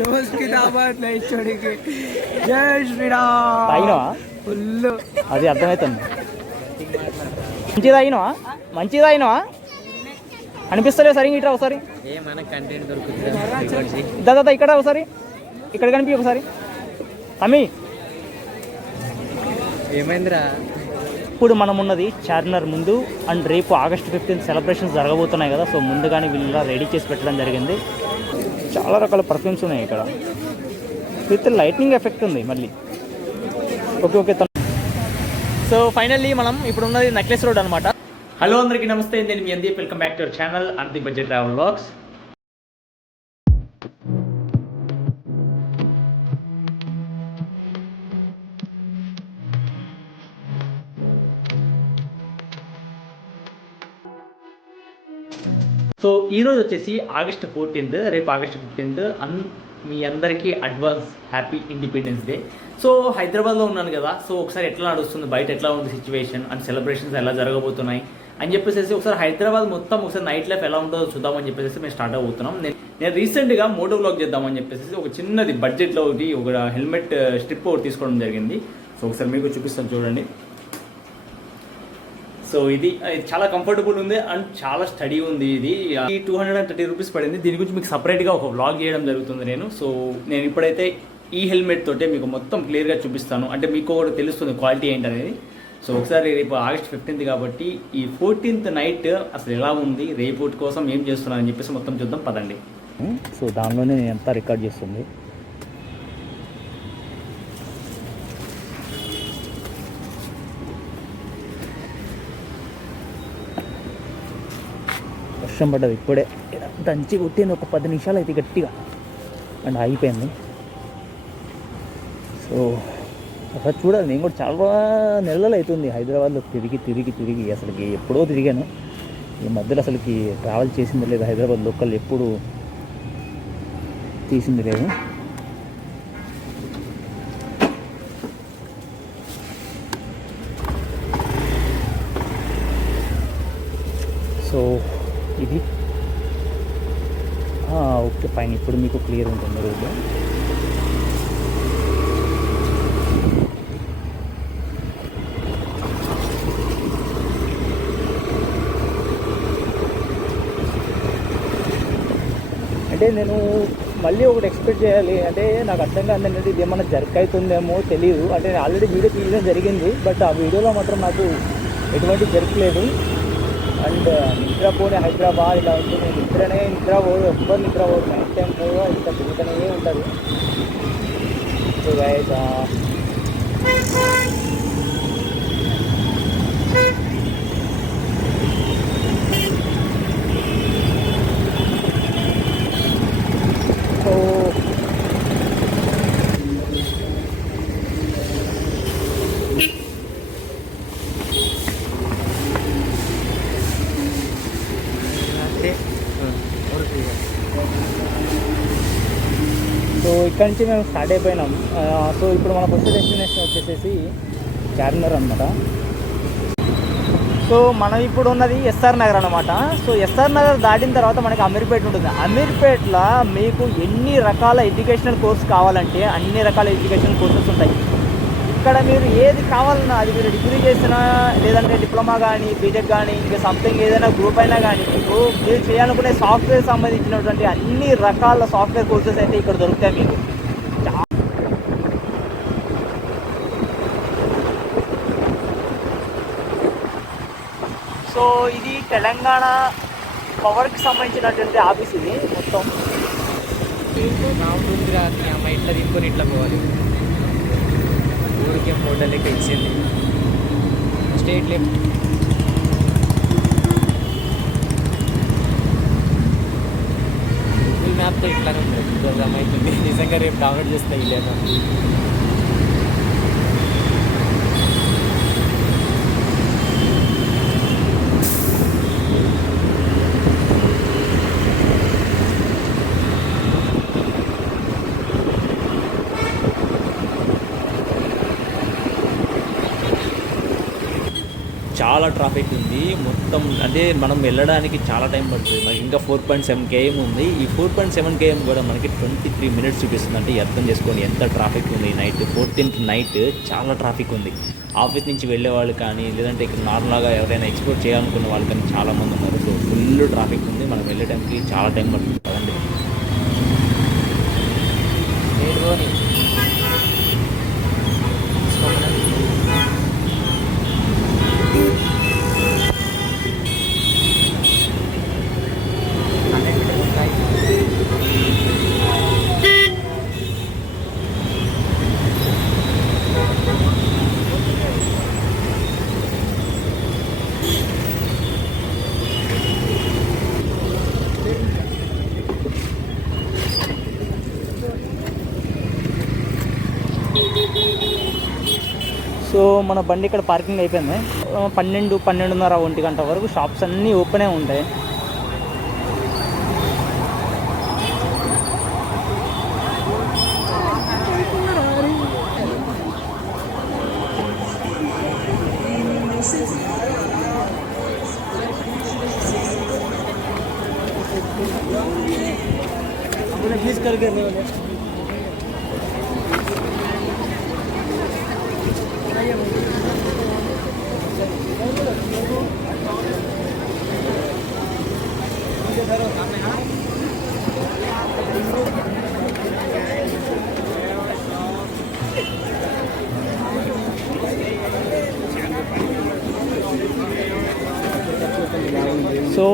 दोस्त की दावत नहीं छोड़ेंगे जय श्री राम ఫుల్ అది అర్థమవుతుంది మంచిది తాగినవా మంచిది తాగినవా అనిపిస్తలే సరిగ్గా ఇట్రా ఒకసారి దాదా ఇక్కడ ఒకసారి ఇక్కడ కనిపి ఒకసారి తమ్మి ఏమైందిరా. ఇప్పుడు మనం ఉన్నది చార్మినార్ ముందు అండ్ రేపు ఆగస్ట్ 15 సెలబ్రేషన్స్ జరగబోతున్నాయి కదా. సో ముందుగానే వీళ్ళు రెడీ చేసి పెట్టడం జరిగింది. చాలా రకాల పర్ఫ్యూమ్స్ ఉన్నాయి ఇక్కడ విత్ లైట్నింగ్ ఎఫెక్ట్ ఉంది మళ్ళీ. Okay okay. సో ఫైనల్లీ మనం ఇప్పుడు ఉన్నది నెక్లెస్ రోడ్ అనమాట. హలో అందరికీ నమస్తే, నేను మీ Andeep. Welcome back to our channel అంతి బడ్జెట్ ట్రావెల్ వ్లాగ్స్. సో ఈరోజు వచ్చేసి ఆగస్ట్ 14, రేపు ఆగస్ట్ 15. మీ అందరికీ advance happy independence Day. So హైదరాబాద్లో ఉన్నాను కదా, సో ఒకసారి ఎట్లా నడుస్తుంది బయట, ఎట్లా ఉంది సిచ్యువేషన్ అండ్ సెలబ్రేషన్స్ ఎలా జరగబోతున్నాయి అని చెప్పేసి ఒకసారి హైదరాబాద్ మొత్తం ఒకసారి నైట్ లైఫ్ ఎలా ఉంటుందో చూద్దామని చెప్పేసి మేము స్టార్ట్ అవబోతున్నాం. నేను రీసెంట్గా మోటో వ్లాగ్ చేద్దామని చెప్పేసి ఒక చిన్నది బడ్జెట్లో ఒక హెల్మెట్ స్ట్రిప్ ఒకటి తీసుకోవడం జరిగింది. సో ఒకసారి మీకు చూపిస్తాను చూడండి. సో ఇది చాలా కంఫర్టబుల్ ఉంది అండ్ చాలా స్టడీ ఉంది. ఇది 230 రూపీస్ పడింది. దీని గురించి మీకు సపరేట్గా ఒక వ్లాగ్ చేయడం జరుగుతుంది నేను ఇప్పుడైతే ఈ హెల్మెట్ తోటే మీకు మొత్తం క్లియర్గా చూపిస్తాను. అంటే మీకు కూడా తెలుస్తుంది క్వాలిటీ ఏంటనేది. సో ఒకసారి రేపు ఆగస్ట్ 15 కాబట్టి ఈ 14th నైట్ అసలు ఎలా ఉంది, రేపు కోసం ఏం చేస్తున్నాను అని చెప్పేసి మొత్తం చూద్దాం పదండి. సో దానిలోనే నేను ఎంత రికార్డ్ చేస్తుంది. వర్షం పడ్డది ఇప్పుడే, దంచి కొట్టింది ఒక 10 నిమిషాలు అయితే గట్టిగా అండ్ ఆగిపోయింది. సో అసలు చూడాలి, నేను కూడా చాలా నెలలు అవుతుంది హైదరాబాద్లో తిరిగి అసలుకి ఎప్పుడో తిరిగాను. ఈ మధ్యలో అసలుకి ట్రావెల్ చేసింది లేదు, హైదరాబాద్ లోకల్ ఎప్పుడు తీసింది లేదు. సో ఇది ఓకే ఫైన్, ఇప్పుడు మీకు క్లియర్ ఉంటుంది రోడ్డు. అంటే నేను మళ్ళీ ఒకటి ఎక్స్పెక్ట్ చేయాలి, అంటే నాకు అర్థం కాదండి, ఇది ఏమన్నా జర్క్ అవుతుందేమో తెలియదు. అంటే నేను ఆల్రెడీ వీడియో తీయడం జరిగింది, బట్ ఆ వీడియోలో మాత్రం నాకు ఎటువంటి జరగలేదు. అండ్ నిద్రపోనే హైదరాబాద్ ఇలా ఉంటుంది. నిద్రపోదు, ఎవ్వరు నిద్రపోదు, నైట్ టైం కూడా ఇంత తిరుగుతూనే ఉంటుంది. సో గైస్ సో ఇక్కడ నుంచి మేము స్టార్ట్ అయిపోయినాం. సో ఇప్పుడు మన ఫస్ట్ డెస్టినేషన్ వచ్చేసేసి చార్మినార్ అనమాట. సో మనం ఇప్పుడు ఉన్నది ఎస్ఆర్ నగర్ అనమాట. సో ఎస్ఆర్ నగర్ దాటిన తర్వాత మనకి అమీర్పేట ఉంటుంది. అమీర్పేటలో మీకు ఎన్ని రకాల ఎడ్యుకేషనల్ కోర్స్ కావాలంటే అన్ని రకాల ఎడ్యుకేషనల్ కోర్సెస్ ఉంటాయి. ఇక్కడ మీరు ఏది కావాలన్నా, అది మీరు డిగ్రీ చేసినా లేదంటే డిప్లొమా కానీ బీటెక్ కానీ ఇంకా సంథింగ్ ఏదైనా గ్రూప్ అయినా కానీ మీకు మీరు చేయాలనుకునే సాఫ్ట్వేర్ సంబంధించినటువంటి అన్ని రకాల సాఫ్ట్వేర్ కోర్సెస్ అయితే ఇక్కడ దొరుకుతాయి మీకు. సో ఇది తెలంగాణ పవర్కి సంబంధించినటువంటి ఆఫీస్. ఇది మొత్తం ఇట్లా తీసుకొని ఇట్లా పోవాలి. ఊరికే హోటల్ లెక్క ఇచ్చింది. స్టేట్ లెఫ్ట్ గూగుల్ మ్యాప్తో ఇట్లానే ఉంటుంది. అర్థమవుతుంది నిజంగా. రేపు డౌన్లోడ్ చేస్తే ఇల్లేదా. చాలా ట్రాఫిక్ ఉంది మొత్తం. అదే మనం వెళ్ళడానికి చాలా టైం పడుతుంది. మనకి ఇంకా 4.7 km ఉంది. ఈ 4.7 km కూడా మనకి 23 minutes చూపిస్తుంది. అంటే అర్థం చేసుకోండి ఎంత ట్రాఫిక్ ఉంది. నైట్ 14th నైట్ చాలా ట్రాఫిక్ ఉంది. ఆఫీస్ నుంచి వెళ్ళే వాళ్ళు కానీ లేదంటే ఇక్కడ నార్మల్గా ఎవరైనా ఎక్స్పోర్ట్ చేయాలనుకున్న వాళ్ళు కానీ చాలామంది ఉన్నారు. సో ఫుల్ ట్రాఫిక్ ఉంది. మనం వెళ్ళే టైంకి చాలా టైం పడుతుంది కదండి. సో మన బండి ఇక్కడ పార్కింగ్ అయిపోయింది. 12-12:30 1 గంట వరకు షాప్స్ అన్నీ ఓపెనే ఉంటాయి. సో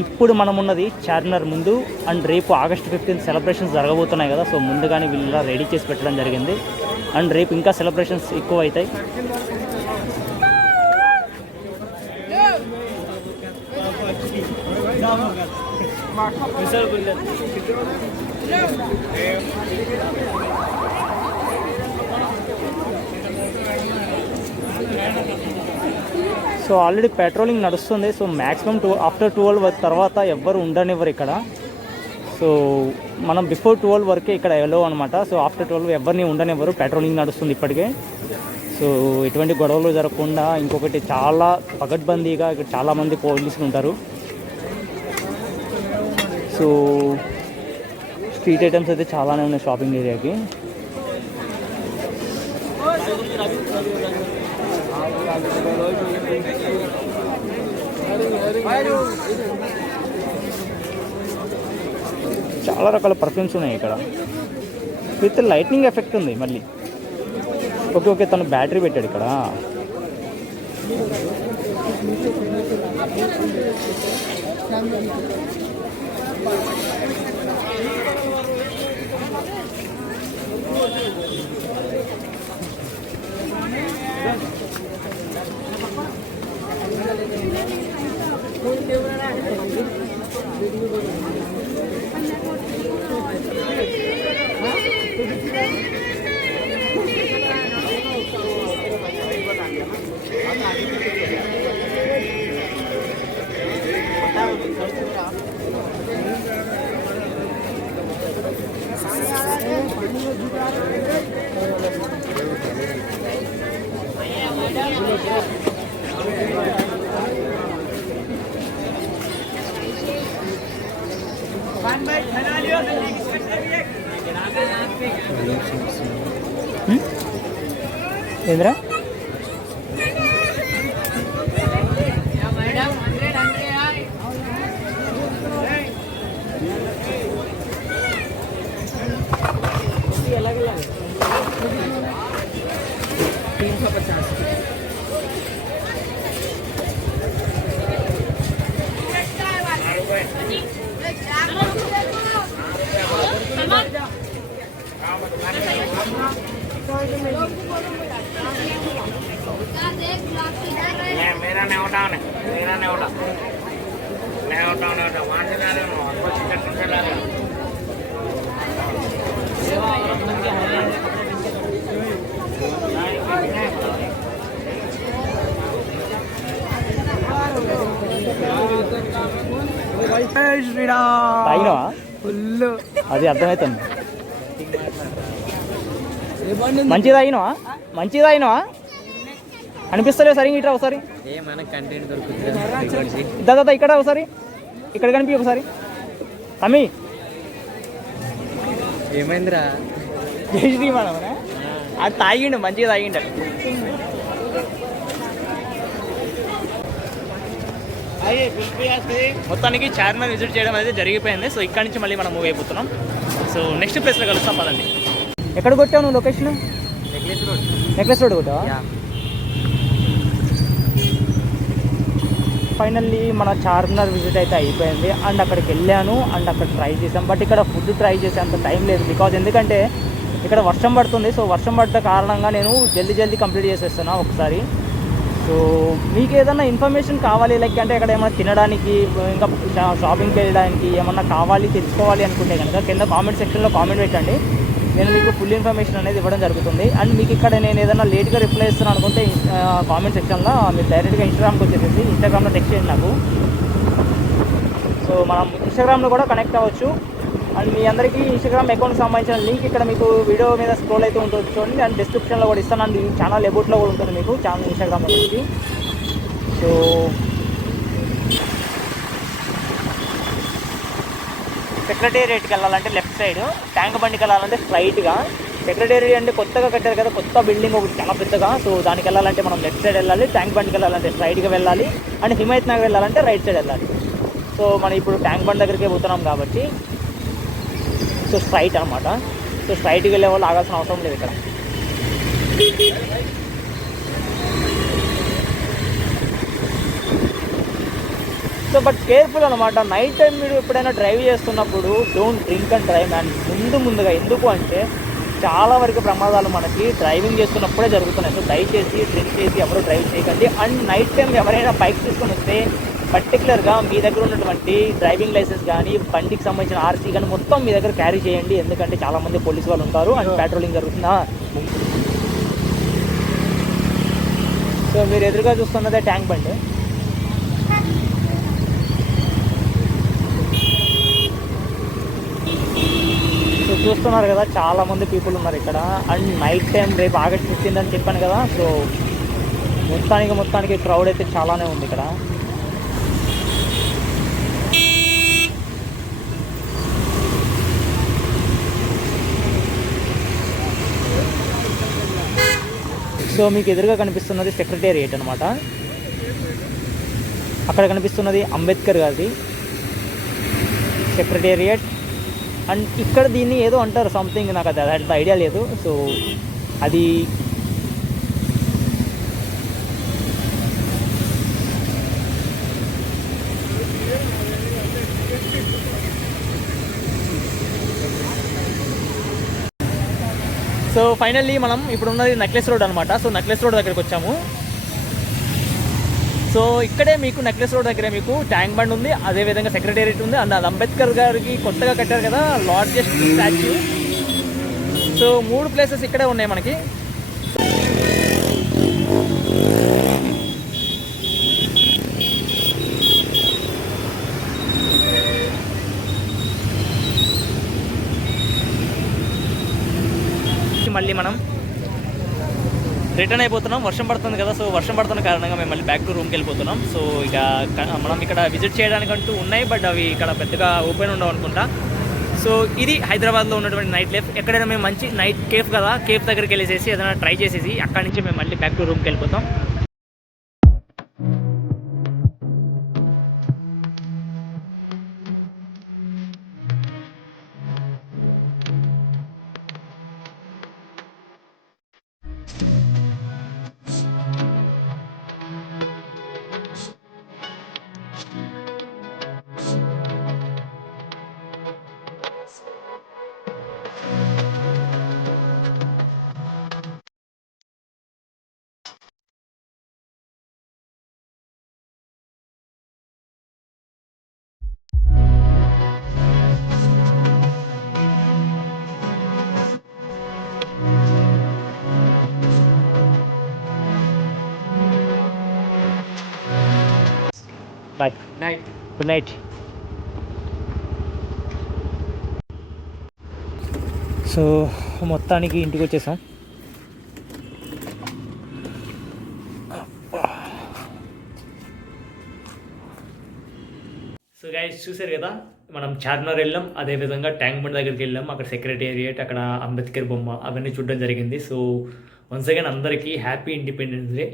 ఇప్పుడు మనం ఉన్నది చార్మినార్ ముందు. అండ్ రేపు August 15 సెలబ్రేషన్స్ జరగబోతున్నాయి కదా. సో ముందుగానే వీళ్ళు రెడీ చేసి పెట్టడం జరిగింది. అండ్ రేపు ఇంకా సెలబ్రేషన్స్ ఎక్కువ అవుతాయి. సో ఆల్రెడీ పెట్రోలింగ్ నడుస్తుంది. సో మ్యాక్సిమం ఆఫ్టర్ 12 తర్వాత ఎవ్వరు ఉండనివ్వరు ఇక్కడ. సో మనం బిఫోర్ 12 వరకే ఇక్కడ ఎలో అనమాట. సో ఆఫ్టర్ 12 ఎవరిని ఉండనివ్వరు. పెట్రోలింగ్ నడుస్తుంది ఇప్పటికే. సో ఎటువంటి గొడవలు జరగకుండా ఇంకొకటి చాలా పగడ్బందీగా ఇక్కడ చాలామంది పోలీసులు ఉంటారు. సో స్ట్రీట్ ఐటమ్స్ అయితే చాలానే ఉన్నాయి షాపింగ్ ఏరియాకి. చాలా రకాల పర్ఫ్యూమ్స్ ఉన్నాయి ఇక్కడ. విత్ లైట్నింగ్ ఎఫెక్ట్ ఉంది మళ్ళీ. ఓకే తను బ్యాటరీ పెట్టాడు ఇక్కడ. ఏంద్రా मेरा नेवटान है, मेरा नेवटा नेवटान नेवटा वहाँ से ला रहे हो, आपको चिकन से ला रहे हो। తాగినవా? అది అర్థమవుతుంది. మంచిది తాగినవా? అనిపిస్తలేదు సరే ఇట్లా ఒకసారి ఏమైనా కంటెంట్ దొరుకుతుంది. దాదా ఇక్కడ ఒకసారి ఇక్కడ కనిపి ఒకసారి తమ్మి ఏమైందిరా? జై శ్రీమానమనా అది తాగిండు మంచిగా తాగిండు. మొత్తానికి చార్మినార్ విజిట్ చేయడం అనేది జరిగిపోయింది. సో ఇక్కడ నుంచి మళ్ళీ మనం మూవ్ అయిపోతున్నాం. సో నెక్స్ట్ ప్లేస్లో కలుస్తాం పదండి. ఎక్కడ కొట్టావు నువ్వు లొకేషన్? నెక్లెస్ రోడ్ కొట్టావా? ఫైనల్లీ మన చార్మినార్ విజిట్ అయితే అయిపోయింది. అండ్ అక్కడికి వెళ్ళాను అండ్ అక్కడ ట్రై చేసాం. బట్ ఇక్కడ ఫుడ్ ట్రై చేసే అంత టైం లేదు. బికాజ్ ఎందుకంటే ఇక్కడ వర్షం పడుతుంది. సో వర్షం పడ్డ కారణంగా నేను జల్దీ కంప్లీట్ చేసేస్తున్నా ఒకసారి. సో మీకు ఏదైనా ఇన్ఫర్మేషన్ కావాలి లైక్ అంటే ఇక్కడ ఏమైనా తినడానికి ఇంకా షాపింగ్కి వెళ్ళడానికి ఏమన్నా కావాలి తెలుసుకోవాలి అనుకుంటే కనుక కింద కామెంట్ సెక్షన్లో కామెంట్ పెట్టండి. నేను మీకు ఫుల్ ఇన్ఫర్మేషన్ అనేది ఇవ్వడం జరుగుతుంది. అండ్ మీకు ఇక్కడ నేను ఏదైనా లేట్గా రిప్లై ఇస్తున్నాను అనుకుంటే కామెంట్ సెక్షన్లో మీరు డైరెక్ట్గా ఇన్స్టాగ్రామ్కి వచ్చేసేసి ఇన్స్టాగ్రామ్లో టెక్స్ట్ చేయండి నాకు. సో మనం ఇన్స్టాగ్రామ్లో కూడా కనెక్ట్ అవ్వచ్చు. అండ్ మీ అందరికీ ఇన్స్టాగ్రామ్ అకౌంట్కి సంబంధించిన లింక్ ఇక్కడ మీకు వీడియో మీద స్క్రోల్ అయితే ఉంటుంది చూడండి. అండ్ డిస్క్రిప్షన్లో కూడా ఇస్తాను. అండ్ ఈ ఛానల్ అబౌట్లో కూడా ఉంటుంది మీకు ఛానల్ ఇన్స్టాగ్రామ్లో నుంచి. సో సెక్రటేరియట్కి వెళ్ళాలంటే లెఫ్ట్ సైడ్, ట్యాంక్ బండికి వెళ్ళాలంటే స్ట్రైట్గా. సెక్రటేరియట్ అంటే కొత్తగా కట్టారు కదా, కొత్త బిల్డింగ్ ఒకటి చాలా పెద్దగా. సో దానికి వెళ్ళాలంటే మనం లెఫ్ట్ సైడ్ వెళ్ళాలి. ట్యాంక్ బండికి వెళ్ళాలంటే స్ట్రైట్గా వెళ్ళాలి. అండ్ హిమాయత్ నగర్ వెళ్ళాలంటే రైట్ సైడ్ వెళ్ళాలి. సో మనం ఇప్పుడు ట్యాంక్ బండ్ దగ్గరికి పోతున్నాం కాబట్టి సో స్ట్రైట్ అనమాట. సో స్ట్రైట్కి వెళ్ళే వాళ్ళు ఆగాల్సిన అవసరం లేదు ఇక్కడ. సో బట్ కేర్ఫుల్ అనమాట. నైట్ టైం మీరు ఎప్పుడైనా డ్రైవ్ చేస్తున్నప్పుడు don't drink and drive man. ముందుగా ఎందుకు అంటే చాలా వరకు ప్రమాదాలు మనకి డ్రైవింగ్ చేస్తున్నప్పుడే జరుగుతున్నాయి. సో దయచేసి డ్రింక్ చేసి ఎవరు డ్రైవ్ చేయకండి. అండ్ నైట్ టైం ఎవరైనా బైక్ తీసుకొని వస్తే పర్టికులర్గా మీ దగ్గర ఉన్నటువంటి డ్రైవింగ్ లైసెన్స్ కానీ బండికి సంబంధించిన ఆర్సీ కానీ మొత్తం మీ దగ్గర క్యారీ చేయండి. ఎందుకంటే చాలామంది పోలీసు వాళ్ళు ఉంటారు అండ్ పెట్రోలింగ్ జరుగుతుందా. సో మీరు ఎదురుగా చూస్తున్నదే ట్యాంక్ బండి. సో చూస్తున్నారు కదా చాలామంది పీపుల్ ఉన్నారు ఇక్కడ. అండ్ నైట్ టైం రేపు ఆగస్ట్ 15 అని చెప్పాను కదా. సో మొత్తానికి క్రౌడ్ అయితే చాలానే ఉంది ఇక్కడ. సో మీకు ఎదురుగా కనిపిస్తున్నది సెక్రటేరియట్ అనమాట. అక్కడ కనిపిస్తున్నది అంబేద్కర్ గారిది సెక్రటేరియట్. అండ్ ఇక్కడ దీన్ని ఏదో అంటారు సంథింగ్, నాకు అది అంత ఐడియా లేదు. సో అది సో ఫైనల్లీ మనం ఇప్పుడు ఉన్నది నెక్లెస్ రోడ్ అనమాట. సో నెక్లెస్ రోడ్ దగ్గరికి వచ్చాము. సో ఇక్కడే మీకు నెక్లెస్ రోడ్ దగ్గరే మీకు ట్యాంక్ బండ్ ఉంది, అదేవిధంగా సెక్రటేరియట్ ఉంది. అండ్ అది అంబేద్కర్ గారికి కొత్తగా కట్టారు కదా లార్జెస్ట్ స్టాచ్యూ. సో 3 ప్లేసెస్ ఇక్కడే ఉన్నాయి మనకి. మళ్ళీ మనం రిటర్న్ అయిపోతున్నాం. వర్షం పడుతుంది కదా. సో వర్షం పడుతున్న కారణంగా మేము మళ్ళీ బ్యాక్ టు రూమ్కి వెళ్ళిపోతున్నాం. సో ఇక మనం ఇక్కడ విజిట్ చేయడానికంటూ ఉన్నాయి, బట్ అవి ఇక్కడ పెద్దగా ఓపెన్ ఉండవు అనుకుంటా. సో ఇది హైదరాబాద్లో ఉన్నటువంటి నైట్ లైఫ్. ఎక్కడైనా మేము మంచి నైట్ కేఫ్ కదా, కేఫ్ దగ్గరికి వెళ్ళేసి ఏదైనా ట్రై చేసేసి అక్కడి నుంచి మేము మళ్ళీ బ్యాక్ టు రూమ్కి వెళ్ళిపోతాం. Bye night, good night. So మొత్తానికి ఇంటికి వచ్చేసాం. గైస్ చూసారు కదా, మనం చార్మినార్ వెళ్ళాం, అదేవిధంగా ట్యాంక్ బండ్ దగ్గరికి వెళ్ళాం, అక్కడ సెక్రటేరియట్, అక్కడ అంబేద్కర్ బొమ్మ అవన్నీ చూడడం జరిగింది. సో వన్స్ అగైన్ అందరికీ హ్యాపీ ఇండిపెండెన్స్ డే.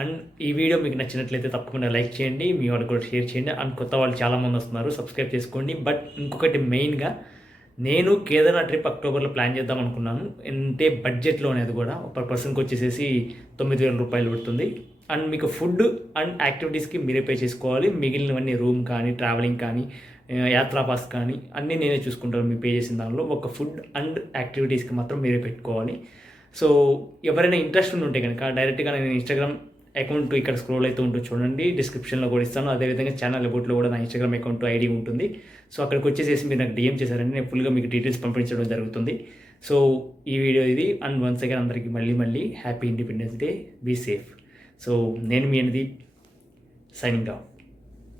అండ్ ఈ వీడియో మీకు నచ్చినట్లయితే తప్పకుండా లైక్ చేయండి, మీ వాళ్ళు కూడా షేర్ చేయండి. అండ్ కొత్త వాళ్ళు చాలామంది వస్తున్నారు, సబ్స్క్రైబ్ చేసుకోండి. బట్ ఇంకొకటి మెయిన్గా, నేను కేదార్నాథ్ ట్రిప్ అక్టోబర్లో ప్లాన్ చేద్దాం అనుకున్నాను. అంటే బడ్జెట్లోనే, అది కూడా పర్ పర్సన్కి వచ్చేసేసి 9,000 రూపాయలు పడుతుంది. అండ్ మీకు ఫుడ్ అండ్ యాక్టివిటీస్కి మీరే పే చేసుకోవాలి. మిగిలినవన్నీ రూమ్ కానీ, ట్రావెలింగ్ కానీ, యాత్రా పాస్ కానీ అన్నీ నేనే చూసుకుంటాను. మీరు పే చేసిన దానిలో ఒక ఫుడ్ అండ్ యాక్టివిటీస్కి మాత్రం మీరే పెట్టుకోవాలి. సో ఎవరైనా ఇంట్రెస్ట్ ఉంటే కనుక డైరెక్ట్గా నేను ఇన్స్టాగ్రామ్ అకౌంట్ ఇక్కడ స్క్రోల్ అయితే ఉంటుంది, చూడండి, డిస్క్రిప్షన్లో కూడా ఇస్తాను. అదేవిధంగా ఛానల్ అబౌట్లో కూడా నా ఇన్స్టాగ్రామ్ అకౌంట్ ఐడి ఉంటుంది. సో అక్కడికి వచ్చేసేసి మీరు నాకు డిఎం చేశారంటే నేను ఫుల్గా మీకు డీటెయిల్స్ పంపించడం జరుగుతుంది. సో ఈ వీడియో ఇది. అండ్ వన్స్ అగైన్ అందరికీ మళ్ళీ happy independence day, be safe. So నేను మీ అనేది సైనింగ్ ఆఫ్.